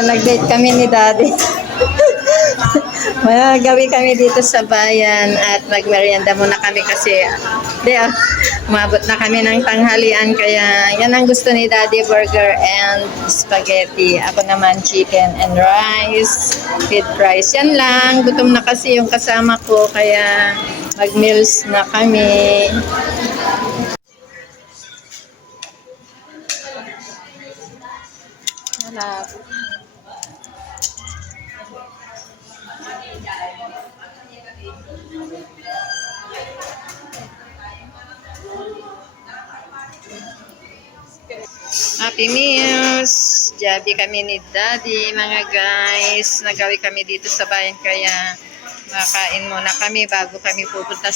Nag-date kami ni Daddy. Magawi kami dito sa bayan at magmerienda muna kami kasi umabot na kami ng tanghalian kaya yan ang gusto ni Daddy, burger and spaghetti. Ako naman chicken and rice with rice. Yan lang, gutom na kasi yung kasama ko kaya mag-meals na kami. Wala. Happy Meals! Jabi kami ni Daddy, mga guys. Nagawi kami dito sa bayan kaya makain muna kami bago kami pupunta.